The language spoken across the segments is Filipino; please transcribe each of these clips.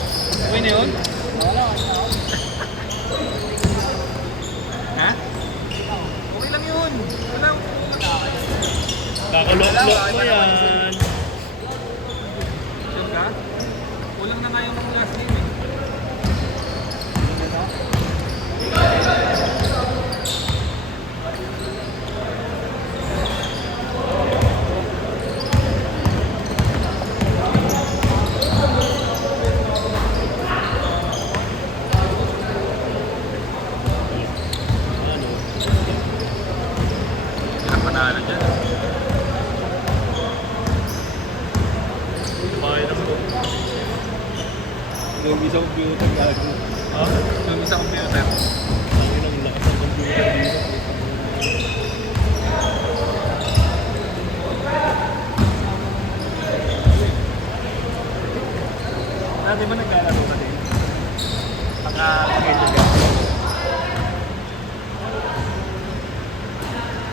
Okay na yun? Wala. Ha? Okay lang yun. Wala. Kakalok-lok mo yan. Sure ka? Kulang na nga yung last game eh. Panalo dyan. Bakit naman ko? Yung isang computer gago. Ha? Yung sa computer. Ang inang lakas ng computer dito. Dati ba naglalaro ka din? Pagka-schedule ka?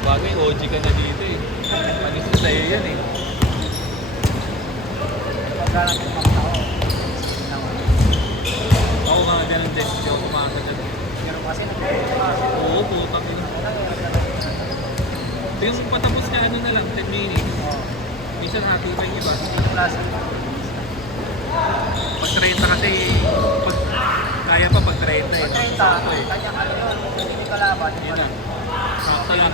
Bagay, OG ka na dito eh. Panis na sa'yo yan eh. Pagka natin makatao. Ako nga dyan ang desk ko, kumakas dyan. Pero kasi naglalaro. Oo, putang ina. Yung patapos ka ano na lang, 10 minutes. Minsan hati pa yung iba. Plus, Pag 30 kasi, pag, kaya pa pag 30 eh. pag 30, Sakto eh. kanya ano yun, kung hindi kalaban, Yun na. Sakto lang.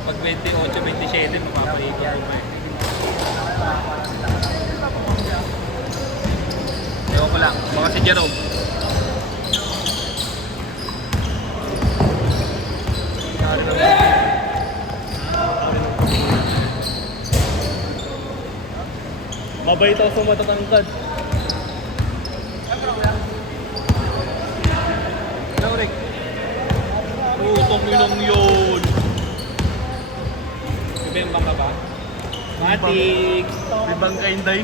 Pag 28, 27, mapapaikot mo pa eh. Ewan ko lang, baka si Jerome. Mabait ako sa matatangkad. Laurek. Putong ilong yun. Ibembang ka ba? Matik. Ibang kainday.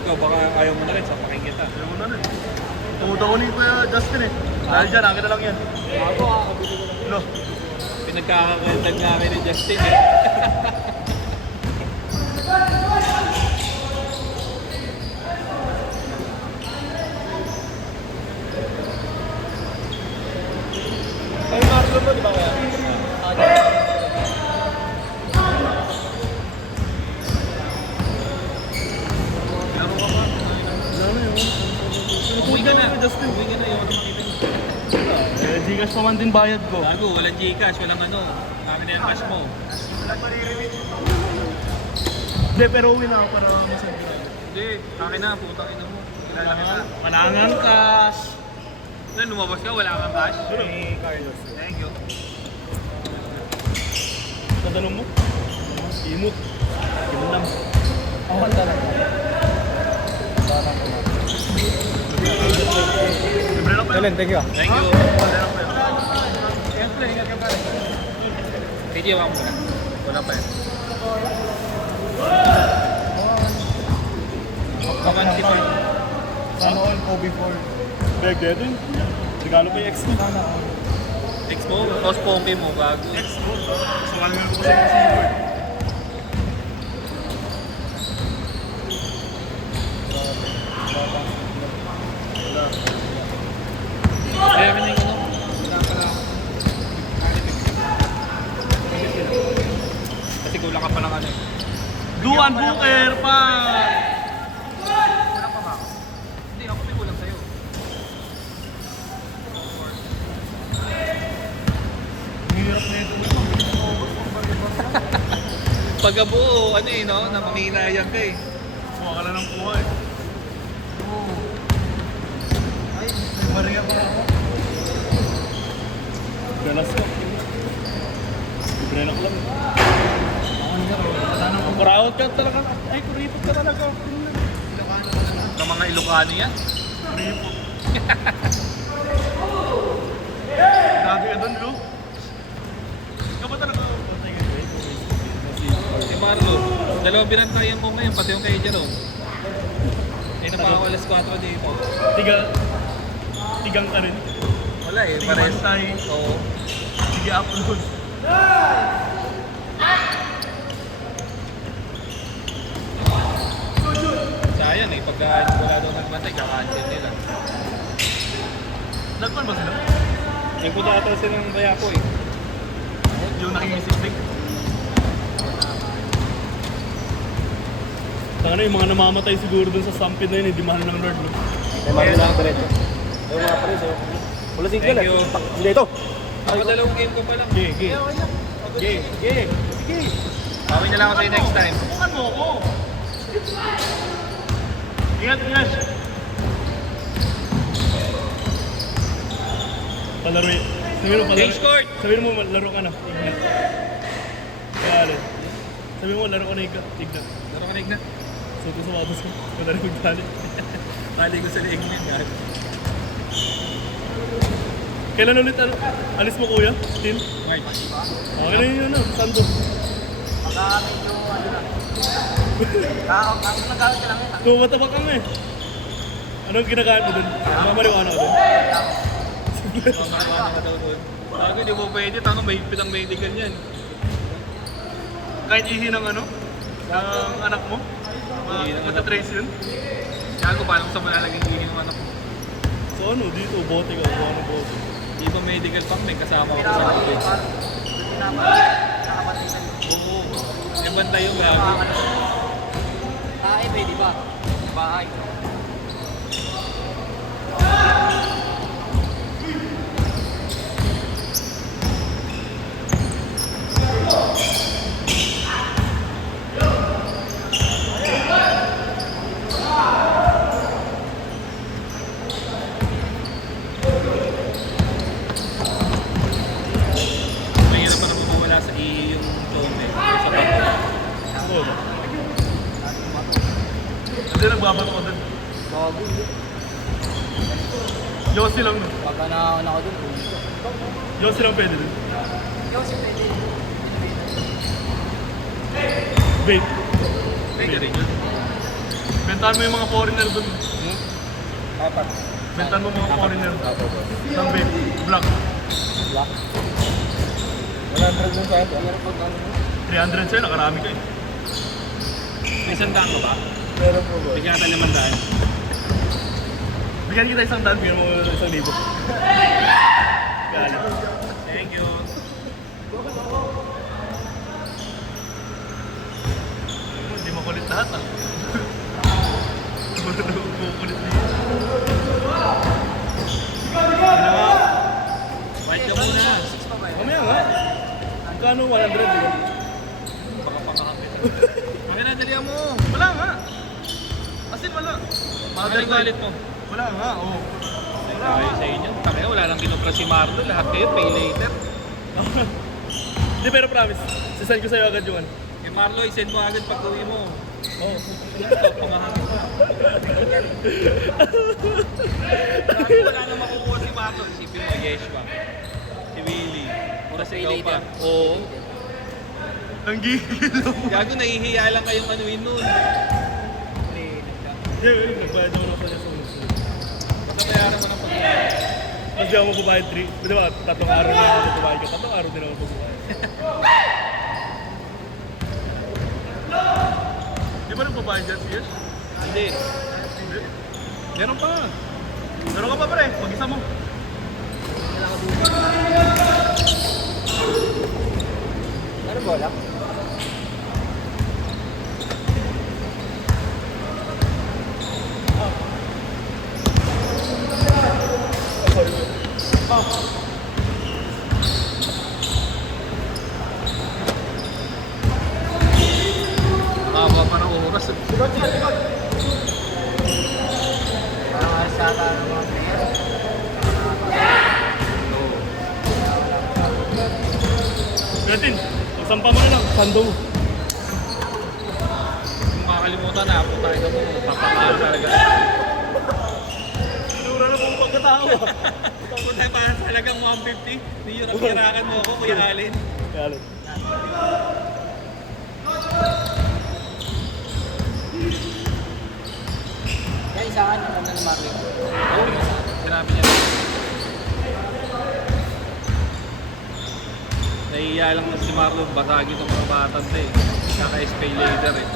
Ikaw baka ayaw mo na rin, sapakin kita. Alam mo na rin. Tumuta ko ni Kuya Justin eh. Dahil dyan, akin na lang yan. Lo. Pinagkakagandang nga kami ni Justin eh. Ay, Marlon mo, di ba kaya? Laro ka pa. Ano yun? Uwi ka na. Justin. Uwi ka na, ayaw ko na makita niyo. Eh, Gcash pa man din bayad ko. Gago, walang Gcash, walang ano. Kami na yung cash mo. Hindi, pero uwi na ako para masend ko. Hindi, akin na, putang ina mo. Kilala kita. Manangan cash. Na, lumabas ka, wala kang cash. ni Carlos. Thank you. Tatanong mo? Imot. Imot Ako talaga. Parang ko na. Libre lang pa yun. Thank you. Thank you. Libre lang pa yun. Siyempre, ingat ka pa rin. Video ako muna. Wala pa yan. Kamansi pa. Sana all Kobe 4. Beg din. Regalo pa yung ex mo. Sana all. Ex mo, post pompe mo, gago. Ex mo? Sumali mo ko sa keyboard. Kaya ka na yung ano. Wala pala. Kasi kulang ka pa ng ano eh. Duan Booker pa! Kulang pa ba ako? Hindi, ako may kulang sa'yo. Hirap na ito. Pagkabuo, ano eh, no? Namanghinayang ka eh. Kuha ka lang ng kuha eh. Ay, may Maria pa ako. Galas ko. Libre na ko lang. Ano nga, sana ko. Crowd ka talaga. Ay, kuripot ka talaga. Ng mga Ilocano yan. Kuripot. Grabe ka doon, Lu. Ikaw ba talaga? Si Marlo, dalawang binantayan mo ngayon, pati yung kay Jerome. Hindi na pa ako alas 4 dito. Tigang ka rin. Wala eh, Tigang pares. bantay. Oo. Sige, upload. yan eh. Pagka wala daw nagbantay, kakancel nila. Nagpan ba sila? May punta ata sila ng Bayako eh. Yung nakikisiklik. Sana yung mga namamatay siguro dun sa Sampid na yun, hindi mahal ng Lord. No? May mahal lang diretso. Yung mga pare sa'yo. Wala signal Thank you. Hindi ito. Dalawang game ko pa lang. Sige. Bawin na lang ako sa'yo next time. Subukan mo ako. Ingat. Palaro yun. Change court! Sabihin mo, laro ka na. Ignat. Kaya sabihin mo, laro ka na ignat. Laro ka na Ignat. Soto sa watos ko. Madali magdali. Bali ko sa leeg mo yun, guys. Kailan ulit alis mo kuya? Team? March. Okay na yun Santo. Pagkakamit yung ano lang. Ang nagkakit ka lang yun. Tumatabak kami eh. Anong ginagamit mo dun? Marijuana ka dun? Mamakawa ka daw doon. Bago, di mo pwede. Tanong, may higpit ang medical yan. Kahit ihi ng ano? Ng anak mo? Ihi ng anak. Matatrace yun? Kaya ko, paano sa malalaging hingin ng anak ko? So ano, dito, bote ka. Ano bote? Di ba medical pang may kasama ko sa loob? Oo. Yung banda yung gago. Tae, pwede ba? Bahay. May hirap pa na bumawala sa iyo yung tone eh. Sa bato. Ano ba? Hindi nagbabato ko dun. Bago. Yossi lang dun. Pagka na ako dun, pulis ko. Yossi lang pwede dun. Kasi pwede. Vape. Pwede rin yun. Bentahan mo yung mga foreigner dun. Apat. Bentahan mo mga foreigner. Ng vape. Black. Black. 100 dun sa ito. Meron pag ano. 300 sa'yo, nakarami ka eh. May sandaan ko ba? Meron po ba? Bigyan natin 500. Bigyan kita 100, bigyan mo 1,000. Galit. Thank you. Hindi makulit lahat ah. Makulit niya. White ka muna. Mamaya nga. Magkano 100 diba? Baka pangakapit. Ang ginadalihan mo. Wala nga. As in wala. Ano yung galit mo? Wala nga, oo. Wala kayo sa inyo. Kaya wala lang kinupra si Marlo. Lahat kayo pay later. Hindi pero promise. Sisend ko sa'yo agad yung ano. Kay Marlo, i-send mo agad pag uwi mo. Oo. Laptop, pangakapit. Wala na makukuha si Marlo. Si Pino Yeshua. Si Willie. Pura sigaw pa. Oo. Ang gigil mo. Gago, nahihiya lang kayong anuin nun. Hindi, nagbayad ako na pala sa musunod. Basta bayaran mo ng pag-uwi. Kasi ako magbabayad 3. Di ba, 3 araw na ako magbabayad ka. 3 araw din ako magbabayad. Di ba nagbabayad dyan, Siyas? Hindi. Hindi. Meron pa. Meron ka pa pare, mag-isa mo. Ano ba wala? Haba pa ng oras. Parang asata ng mga player. Natin, magsampa mo na lang, sando mo. Kung makakalimutan na, puntahin ka mo. Papakalo talaga. Sinura na pong pagkatao. Puntahin pa talagang 150. Hindi yun ang kirakan mo ako, Kuya Alin. Galit. Kaya isaan ang ng Marley. Oo, sinabi niya. Nahihiya lang na si Marlon, basagi itong mga batang to eh. Kaka-spay later eh.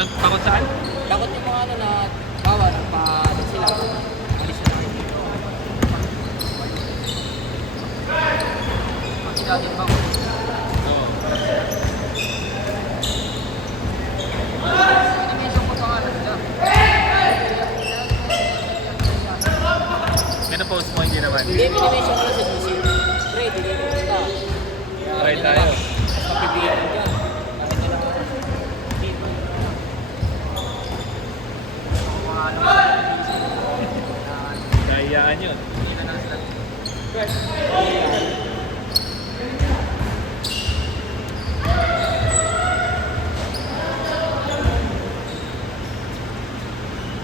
Ano, takot saan? Takot yung mga ano na bawat pa sila. Alis na lang dito. Kasi dati ba? Oo. Inimensyon ko pangalan nila. Pinapost mo, hindi naman. Hindi, inimensyon ko lang sa GC. Pre, bigay mo kita. Try tayo. Tapos mapibigyan mo dyan. Kahit na lang. Dito. Mga ano. Nahiyaan yun. Hindi na lang sila.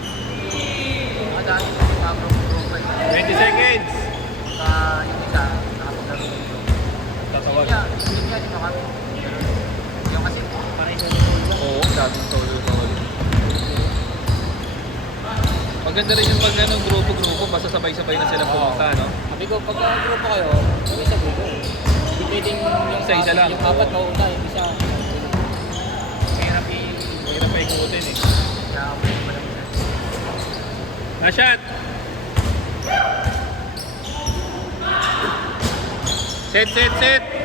Mga dati ko sa profile. 20 seconds! Yung isa, nakapaglaro dito. Tatawag. Hindi yan, ito kami. Yung kasi, parang sa Oo, daming solo. Maganda rin yung pag ano, grupo-grupo, basta sabay-sabay na silang pumunta, no? Sabi ko, pag grupo kayo, sabi sa grupo. Hindi pwedeng yung Isa-isa lang. Yung apat mauna, yung isa. Mahirap Mahirap pa ikutin eh. Kaya ako yung malamig. Na-shot! Set!